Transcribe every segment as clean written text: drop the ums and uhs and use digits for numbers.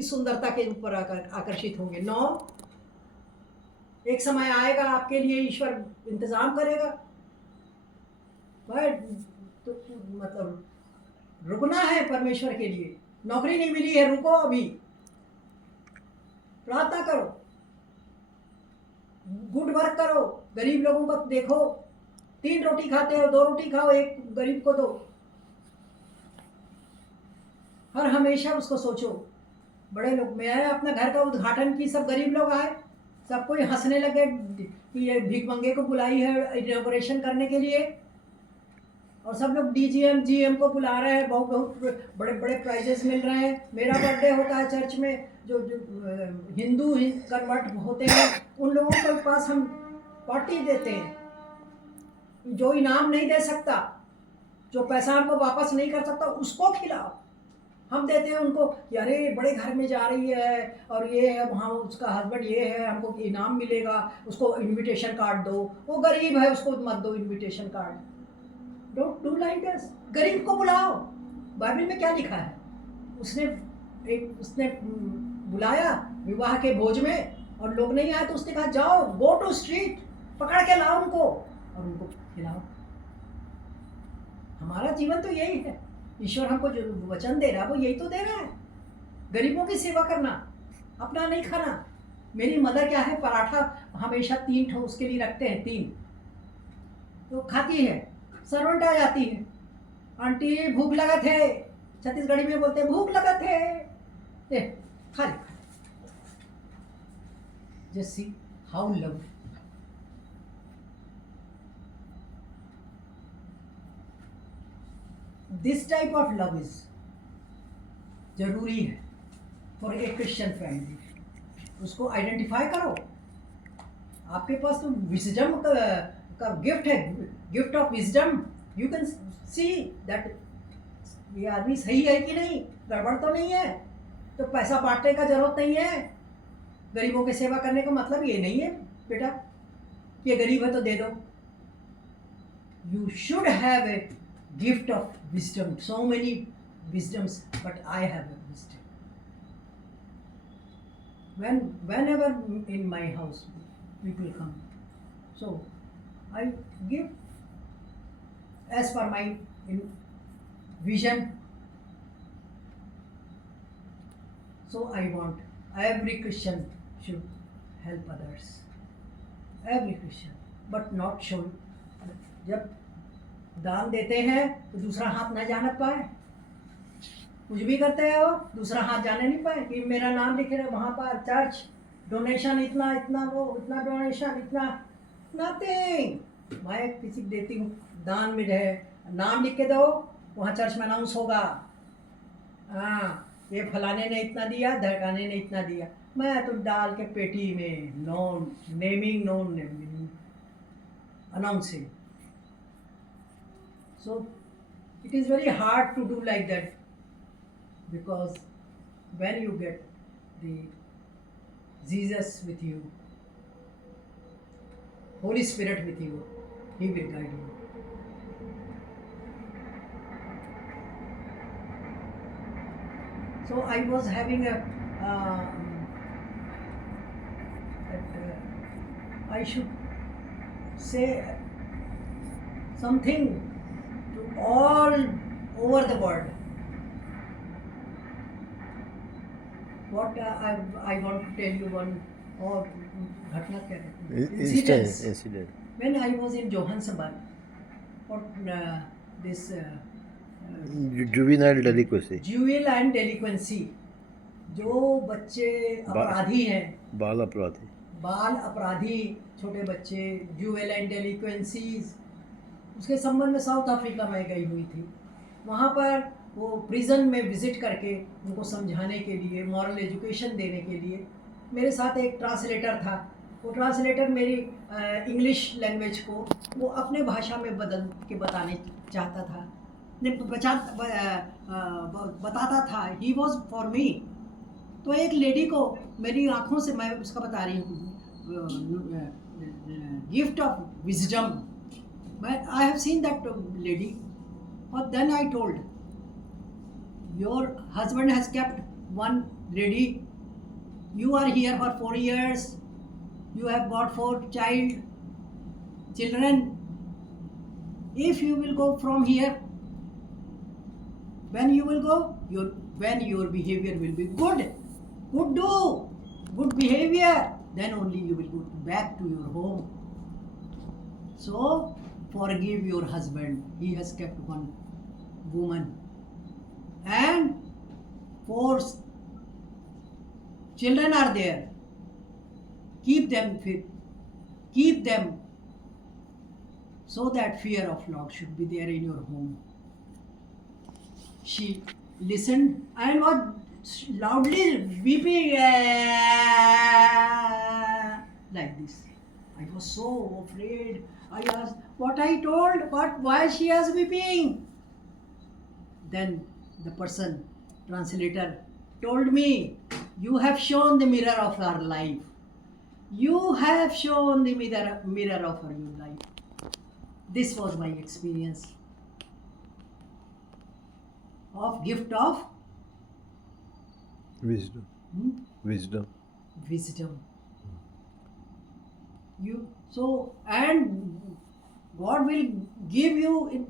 की सुंदरता के ऊपर आकर्षित होंगे। नो, एक समय आएगा आपके लिए ईश्वर इंतजाम करेगा। तो मतलब रुकना है परमेश्वर के लिए। नौकरी नहीं मिली है, रुको अभी, प्रार्थना करो, गुड वर्क करो, गरीब लोगों को देखो। 3 रोटी खाते हो, 2 रोटी खाओ, एक गरीब को दो। हर हमेशा उसको सोचो। बड़े लोग, मैं अपना घर का उद्घाटन की, सब गरीब लोग आए, सब कोई हंसने लगे कि ये भिखमंगे को बुलाई है इनॉग्रेशन करने के लिए, और सब लोग डीजीएम जीएम को बुला रहे हैं, बहुत बहुत बड़े बड़े प्राइजेस मिल रहे हैं। मेरा बर्थडे होता है चर्च में, जो हिंदू कन्वर्ट होते हैं उन लोगों के पास हम पार्टी देते हैं। जो इनाम नहीं दे सकता, जो पैसा हमको वापस नहीं कर सकता, उसको खिलाओ। हम देते हैं उनको कि अरे बड़े घर में जा रही है और ये है, वहाँ उसका हस्बैंड ये है, हमको इनाम मिलेगा, उसको इनविटेशन कार्ड दो। वो गरीब है, उसको मत दो invitation card. Don't do like this. गरीब को बुलाओ। बाइबल में क्या लिखा है? उसने बुलाया विवाह के भोज में, और लोग नहीं आए तो उसने कहा जाओ, गो टू स्ट्रीट, पकड़ के लाओ उनको और उनको खिलाओ। हमारा जीवन तो यही है। ईश्वर हमको जो वचन दे रहा है वो यही तो दे रहा है, गरीबों की सेवा करना, अपना नहीं खाना। मेरी मदर क्या है, पराठा हमेशा 3 ठो उसके लिए रखते हैं, 3 तो खाती है। सर्वेंट आ जाती है, आंटी भूख लगा थे, छत्तीसगढ़ी में बोलते हैं भूख लगा थे, खा ले। Just see how love. This type of love is जरूरी है फॉर ए क्रिश्चियन फैमिली। उसको आइडेंटिफाई करो। आपके पास तो विजडम का गिफ्ट है, gift of wisdom. You can see that ये आदमी सही है कि नहीं, गड़बड़ तो नहीं है। तो पैसा बांटने का जरूरत नहीं है। गरीबों की सेवा करने का मतलब ये नहीं है बेटा कि ये गरीब है तो दे दो। You should have a gift of wisdom, so many wisdoms, but I have a wisdom. Whenever in my house people come, so I give as per my vision. So I want every Christian should help others, every Christian, but not show. जब दान देते हैं तो दूसरा हाथ ना जाना पाए। कुछ भी करते हो दूसरा हाथ जाने नहीं पाए कि मेरा नाम लिखे रहे वहाँ पर, चर्च डोनेशन इतना इतना, वो इतना डोनेशन इतना, नथिंग। मैं किसी को देती हूँ, दान में रहे, नाम लिख के दो, वहाँ चर्च में अनाउंस होगा, हाँ ये फलाने ने इतना दिया, धड़काने ने इतना दिया। मैं तो डाल के पेटी में non naming, non naming, announcing. So it is very hard to do like that, because when you get the Jesus with you, Holy Spirit with you, He will guide you. So I was having I should say something all over the world. What I want to tell you one और घटना क्या है, incident. When I was in Johannesburg for this juvenile delinquency, juvenile delinquency, जो बच्चे अपराधी हैं, बाल अपराधी छोटे बच्चे, juvenile delinquencies, उसके संबंध में साउथ अफ्रीका में गई हुई थी। वहाँ पर वो प्रिजन में विज़िट करके उनको समझाने के लिए, मॉरल एजुकेशन देने के लिए मेरे साथ एक ट्रांसलेटर था। वो ट्रांसलेटर मेरी इंग्लिश लैंग्वेज को वो अपने भाषा में बदल के बताने चाहता था, बताता था। He was for me. तो एक लेडी को मेरी आँखों से, मैं उसका बता रही हूँ, gift of wisdom, I have seen that lady. But then I told, your husband has kept one ready. You are here for 4 years. You have got 4 children. If you will go from here, when you will go, when your behavior will be good behavior, then only you will go back to your home. So forgive your husband. He has kept one woman, and 4 children are there. Keep them so that fear of Lord should be there in your home. She listened and was loudly weeping like this. I was so afraid. I asked what I told, why she is weeping. Then the translator told me, you have shown the mirror of our life. You have shown the mirror of your life. This was my experience of gift of wisdom. Wisdom. And God will give you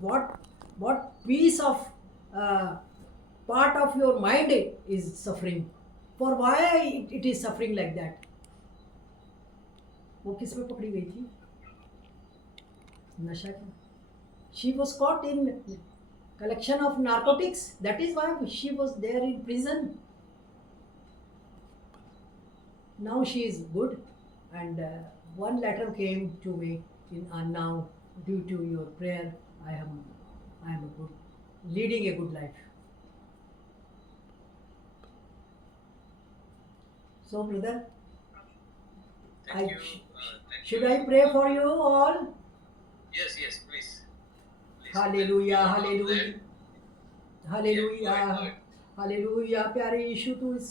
what piece of part of your mind is suffering. For why it is suffering like that? वो किस में पकड़ी गई थी? नशा की. She was caught in collection of narcotics. That is why she was there in prison. Now she is good, and one letter came to me now due to your prayer. I am leading a good life. So, brother, Thank you. should I pray for you all? Yes, please. Hallelujah, Please. hallelujah, hallelujah, Yeah, go ahead. Hallelujah. प्यारे यीशु, तू इस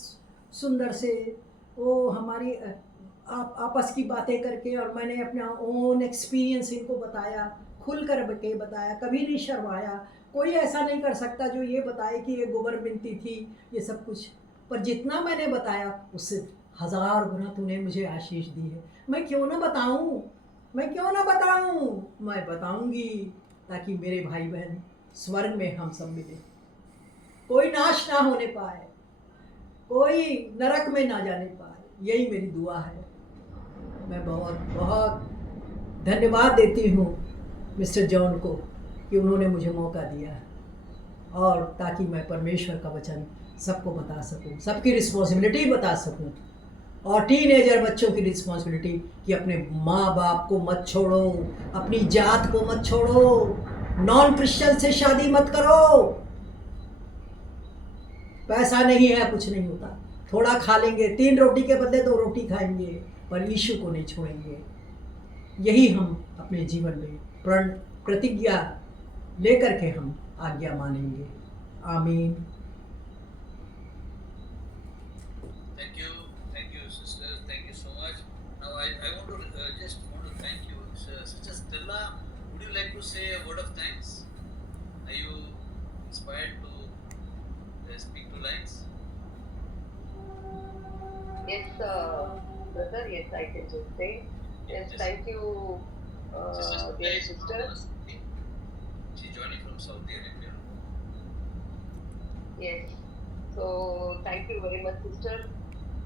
सुंदर से वो हमारी आपस की बातें करके, और मैंने अपना ओन एक्सपीरियंस इनको बताया, खुल कर के बताया, कभी नहीं शर्माया. कोई ऐसा नहीं कर सकता जो ये बताए कि ये गोबर बिनती थी, ये सब कुछ. पर जितना मैंने बताया उससे 1000 गुना तूने मुझे आशीष दी है. मैं क्यों ना बताऊं, मैं बताऊंगी, ताकि मेरे भाई बहन स्वर्ग में हम सब मिले, कोई नाश ना होने पाए, कोई नरक में ना जाने पाए. यही मेरी दुआ है. मैं बहुत बहुत धन्यवाद देती हूँ मिस्टर जॉन को कि उन्होंने मुझे मौका दिया, और ताकि मैं परमेश्वर का वचन सबको बता सकूं, सबकी रिस्पॉन्सिबिलिटी बता सकूं, और टीनेजर बच्चों की रिस्पॉन्सिबिलिटी कि अपने माँ बाप को मत छोड़ो, अपनी जात को मत छोड़ो, नॉन क्रिश्चियन से शादी मत करो. पैसा नहीं है, कुछ नहीं होता, थोड़ा खा लेंगे, 3 रोटी के बदले 2 रोटी खाएंगे, पर यीशु को नहीं छोड़ेंगे. यही हम अपने जीवन में प्रतिज्ञा लेकर के हम आज्ञा मानेंगे. आमीन. Thank you, sister. Thank you so much. Now I want to just thank you, Sister Stella. Would you like to say a word of thanks? Are you inspired to speak 2 lines? Yes, brother. Yes, I can just say. Yes, thank you, dear sister. She's joining from Saudi Arabia. Yes. So thank you very much, sister.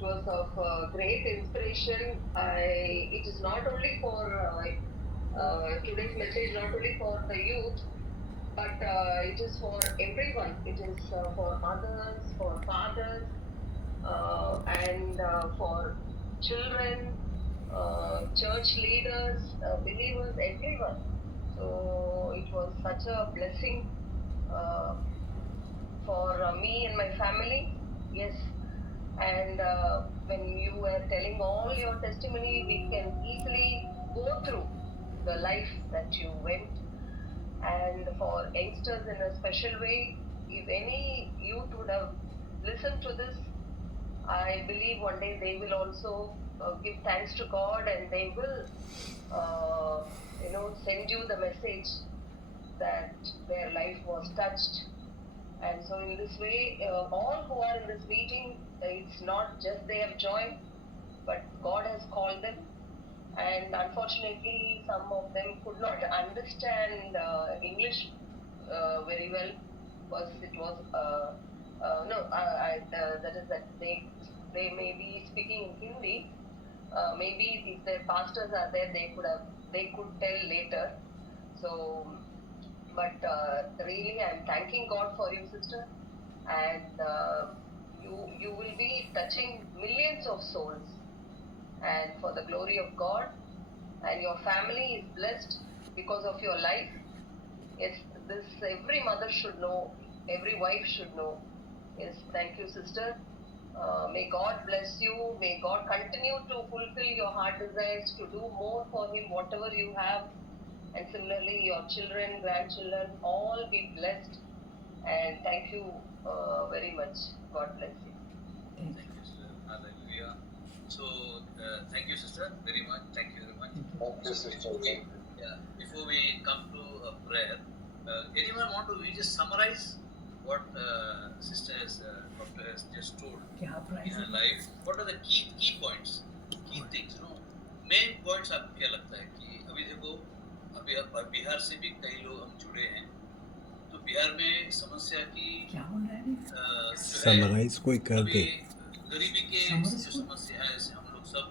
It was of great inspiration. It is not only for today's message, not only for the youth, but it is for everyone. It is for mothers, for fathers, and for children, church leaders, believers, everyone. So it was such a blessing for me and my family. Yes. And when you were telling all your testimony, we can easily go through the life that you went. And for youngsters in a special way, if any youth would have listened to this, I believe one day they will also give thanks to God, and they will send you the message that their life was touched And so in this way, all who are in this meeting, it's not just they have joined, but God has called them. And unfortunately, some of them could not understand English very well, because it was no, that is that they may be speaking in Hindi. Maybe if their pastors are there, they could tell later. So, but really, I'm thanking God for you, sister, and you will be touching millions of souls, and for the glory of God, and your family is blessed because of your life. Yes, this every mother should know, every wife should know. Yes, thank you, sister. May God bless you. May God continue to fulfill your heart desires to do more for Him, whatever you have. And similarly, your children, grandchildren, all be blessed. And thank you very much. God bless you. Thank Thank you, sister. Hallelujah. So, thank you, sister, very much. Thank you very much. you. So before we come to a prayer, anyone want to we just summarize what sister has, doctor has just told क्या in price her life? What are the key points, key things? Main points आपको क्या लगता है कि अभी देखो, अभी बिहार से भी कई लोग हम जुड़े हैं, तो बिहार में समस्या की क्या बोल रहे हैं जो है समराइज कोई कर अभी दे गरीबी के Summarize जो को? समस्या है, जैसे हम लोग सब,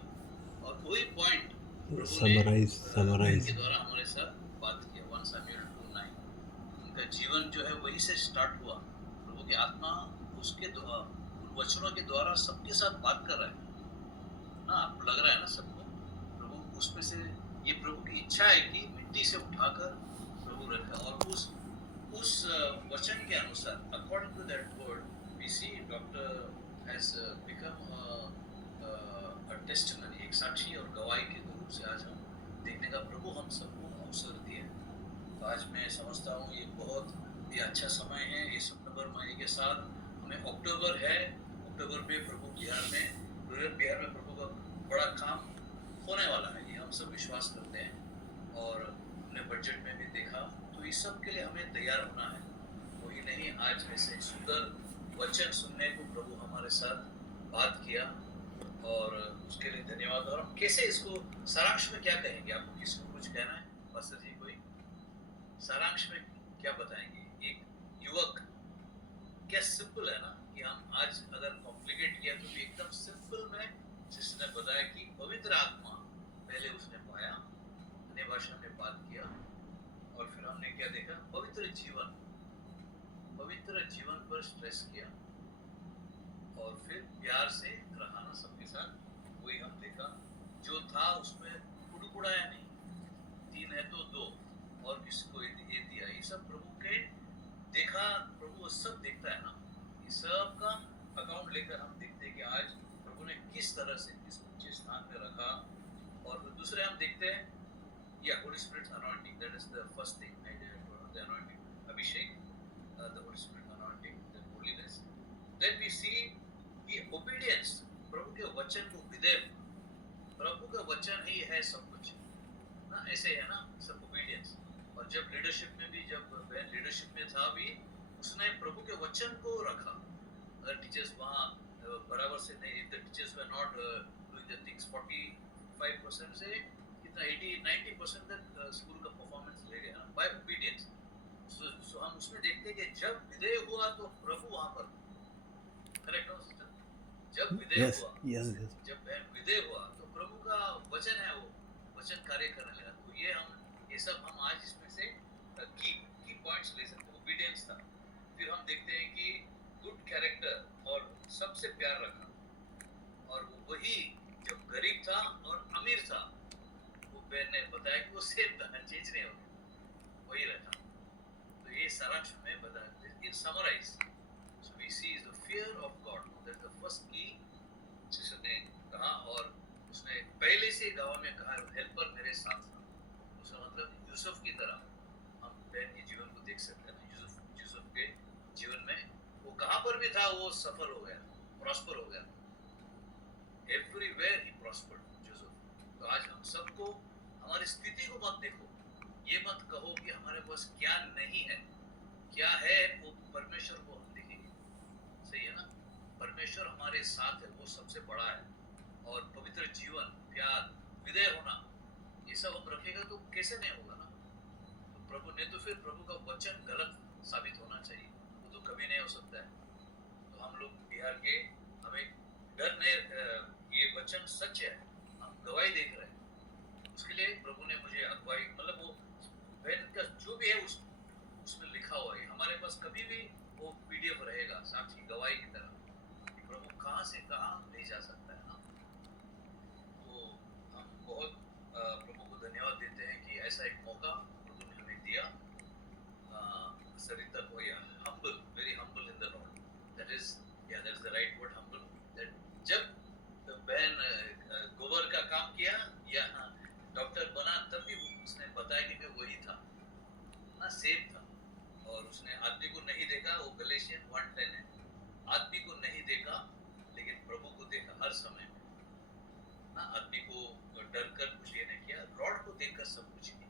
और वही पॉइंट प्रभु ने समराइज बहन समराइज के द्वारा हमारे साथ बात किया 1 Samuel 2:9। उनका जीवन जो है वही से स्टार्ट हुआ। प्रभु की आत्मा उसके द्वारा, उन वचनों के द्वारा सबके साथ बात कर रहा है ना। आपको लग रहा है ना सबको प्रभु उसमें से, ये प्रभु की इच्छा है कि मिट्टी से उठाकर प्रभु रखे, और उस वचन के अनुसार according to that word we see doctor has become a testimony, एक साक्षी और गवाही के रूप से आज हम देखने का प्रभु हम सबको अवसर दिए। तो आज मैं समझता हूँ ये अच्छा समय है। ये सितंबर महीने के साथ हमें अक्टूबर है, अक्टूबर में प्रभु बिहार में प्रभु का बड़ा काम होने वाला है, ये हम सब विश्वास करते हैं। और हमने बजट में भी देखा, तो इस सब के लिए हमें तैयार होना है। वही नहीं, आज ऐसे सुंदर वचन सुनने को प्रभु हमारे साथ बात किया, और उसके लिए धन्यवाद। और हम कैसे इसको सारांश में क्या कहेंगे? आपको किसी को कुछ कहना है पास्टर जी? कोई सारांश में क्या बताएंगे? एक युवक, क्या सिंपल है ना कि हम आज अगर कॉम्प्लिकेट किया तो भी एकदम सिंपल में जिसने बताया कि पवित्र आत्मा पहले उसने पाया, अन्य भाषा में बात किया, और फिर हमने क्या देखा? पवित्र जीवन पर स्ट्रेस किया, और फिर प्यार से रहना सबके साथ, वही हम देखा। जो था उसमें कुड़कुड़ाया नहीं, 3 है तो 2, और किसको ये दिया, ये सब प्रभु के देखा। प्रभु सब देखता है ना, ये सब का अकाउंट लेकर हम देखते हैं कि आज प्रभु ने किस तरह से किस ऊंचे स्थान में रखा। और फिर दूसरे हम देखते हैं Holy Spirit anointing, that is the first thing, the anointing, अभिषेक, the Holy Spirit anointing, the holiness. Then we see कि ओबीडियंस, प्रभु के वचन को विधेय, प्रभु का वचन ही है सब कुछ ना, ऐसे है ना सब ओबीडियंस। और जब लीडरशिप में भी, जब बहन लीडरशिप में था भी, उसने प्रभु के वचन को रखा। अगर टीचर्स वहाँ बराबर से नहीं, if the teachers were not doing the things, 45% से कितना 80-90% तक स्कूल का परफॉर्मेंस ले गया बाय ओबीडियंस। सो हम उसमें देखते हैं कि जब विधेय हुआ तो प्रभु वहाँ पर, करेक्ट हो सिस्टर? जब विधेय हुआ, जब बहन विधेय हुआ तो प्रभु का वचन है, वो वचन कार्य करने लगा। तो ये सब हम आज इसमें से की पॉइंट्स ले सकते हैं। ओबीडियंस था, फिर हम देखते हैं कि गुड कैरेक्टर और सबसे प्यार रखा, और वो वही जब गरीब था और अमीर था, वो बहन ने बताया कि वो सेम था, चेंज नहीं हो गया, वही रखा। तो ये सारांश में बताया, in summarise, so we see is the fear of God, that is the first की जिसने कहा। और उसने पहले से गाँव में कहा, हेल्पर मेरे साथ था। उसका मतलब यूसुफ की तरह हम बहन के जीवन को देख सकते हैं ना। यूसुफ के जीवन में वो कहाँ पर भी था, वो सफल हो गया, प्रॉस्पर हो गया, एवरीवेयर ही प्रॉस्पर्ड यूसुफ। तो आज हम सबको हमारी स्थिति को मत देखो, ये मत कहो कि हमारे पास क्या नहीं है, क्या है वो परमेश्वर को हमारे साथ है वो सबसे बड़ा है। और पवित्र जीवन, प्यार, विधेय होना, ये सब हम रखेगा तो कैसे नहीं होगा ना। तो प्रभु ने तो फिर प्रभु का वचन गलत साबित होना चाहिए, वो तो कभी नहीं हो सकता है। तो हम लोग बिहार के, हमें डर नहीं, ये वचन सच है, हम गवाही देख रहे हैं। उसके लिए प्रभु ने मुझे अगुवाई, मतलब वो बहन का जो भी है उसमें लिखा हुआ है, हमारे पास कभी भी वो पीडीएफ रहेगा साक्षी गवाही की तरह कि प्रभु कहाँ से कहाँ ले जा सकता है ना। तो हम बहुत प्रभु को धन्यवाद देते हैं कि ऐसा एक मौका प्रभु ने हमें दिया। सरिता को, या humble, very humble in the Lord, that is the right word, humble, that जब बहन गोबर का काम किया या डॉक्टर बना, तब भी उसने बताया कि मैं वही था ना, सेम था। और उसने आदमी को नहीं देखा, वो गलेशियन 1:10 है, आदमी को नहीं देखा लेकिन प्रभु को देखा हर समय में ना। आदमी को डर कर कुछ ये नहीं किया, रॉड को देखकर सब कुछ किया।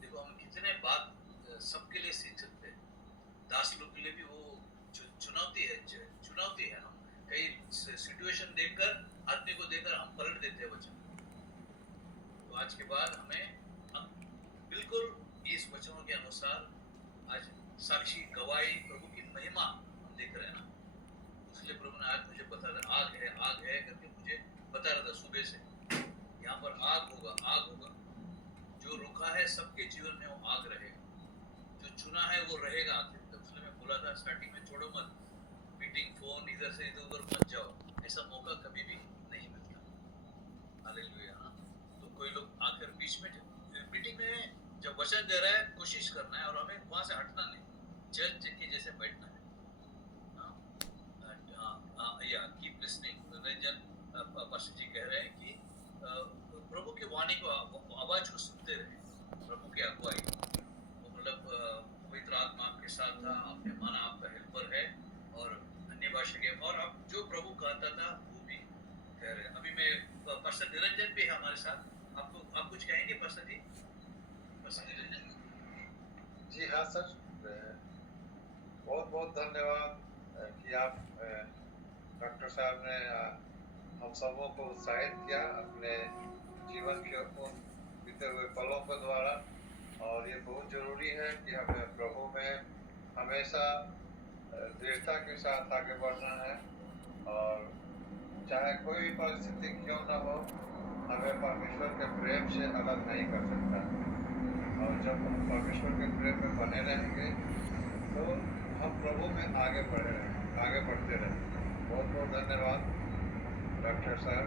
देखो हम कितने बात सबके लिए सीख सकते हैं, दास लोग के लिए भी वो चुनौती है। हम कई सिचुएशन देखकर, आदमी को देखकर हम पलट देते हैं वचन। तो आज के बाद हम बिल्कुल इस वचनों के अनुसार आज साक्षी, गवाही, प्रभु की महिमा हम देख रहे हैं ना। इसलिए प्रभु ने आज मुझे बता रहा, आग है करके मुझे बता रहा था सुबह से, यहाँ पर आग होगा। जो रुका है सबके जीवन में वो आग रहेगा, जो चुना है वो रहेगा आखिर तक। इसलिए मैं बोला था स्टार्टिंग में, छोड़ो मत मीटिंग, फोन इधर से इधर मत जाओ, ऐसा मौका कभी भी नहीं मिलता। हालेलुया। तो कोई लोग आकर बीच में मीटिंग में जब वचन दे रहा है, कोशिश करना है और हमें वहां से हटना नहीं, जज के जैसे बैठना है। या कीप लिसनिंग। रंजन पास्टर जी कह रहे हैं कि प्रभु की वाणी को, आवाज को सुनते रहे, प्रभु की अगुवाई। तो मतलब पवित्र आत्मा आपके साथ था, आपने माना आपका हेल्पर है, और अन्य भाषा के, और अब जो प्रभु कहता था वो भी कह रहे हैं। अभी मैं पास्टर निरंजन भी है हमारे साथ, आप कुछ कहेंगे पास्टर जी? पास्टर निरंजन जी हाँ सर, बहुत बहुत धन्यवाद कि आप डॉक्टर साहब ने हम सबों को उत्साहित किया अपने जीवन के उन बीते हुए पलों के द्वारा। और ये बहुत ज़रूरी है कि हमें प्रभु में हमेशा दृढ़ता के साथ आगे बढ़ना है, और चाहे कोई भी परिस्थिति क्यों ना हो, हमें परमेश्वर के प्रेम से अलग नहीं कर सकता। और जब हम परमेश्वर के प्रेम में बने रहेंगे तो हम प्रभु में आगे बढ़ते रहेंगे। बहुत बहुत धन्यवाद डॉक्टर साहब।